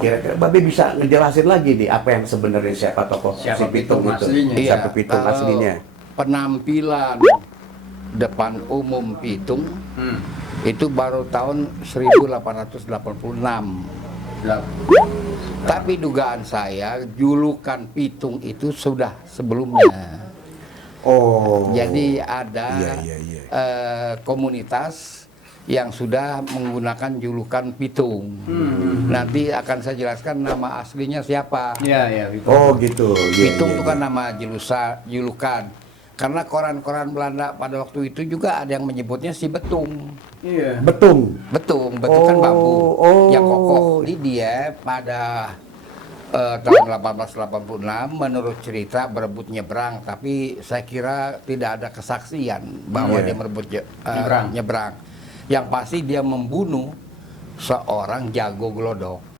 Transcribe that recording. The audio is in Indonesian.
Kira-kira Babe bisa ngejelasin lagi nih apa yang sebenarnya siapa tokoh Siapa si Pitung Pitung itu? aslinya? Iya, Siapa Pitung kalau aslinya? penampilan depan umum Pitung Hmm. itu baru tahun 1886. Lah, Tapi dugaan saya julukan Pitung itu sudah sebelumnya. Oh. Jadi ada Iya. komunitas yang sudah menggunakan julukan Pitung. Nanti akan saya jelaskan nama aslinya siapa. iya, Pitung. Oh gitu. Iya, Pitung iya, itu iya. kan nama julukan. Karena koran-koran Belanda pada waktu itu juga ada yang menyebutnya si Betung. Iya. Betung. Betung kan bambu Oh. yang kokoh. Jadi dia pada tahun 1886 menurut cerita berebut nyebrang, tapi saya kira tidak ada kesaksian bahwa Iya. dia merebut Nyebrang. nyebrang. Yang pasti dia membunuh seorang jago glodok.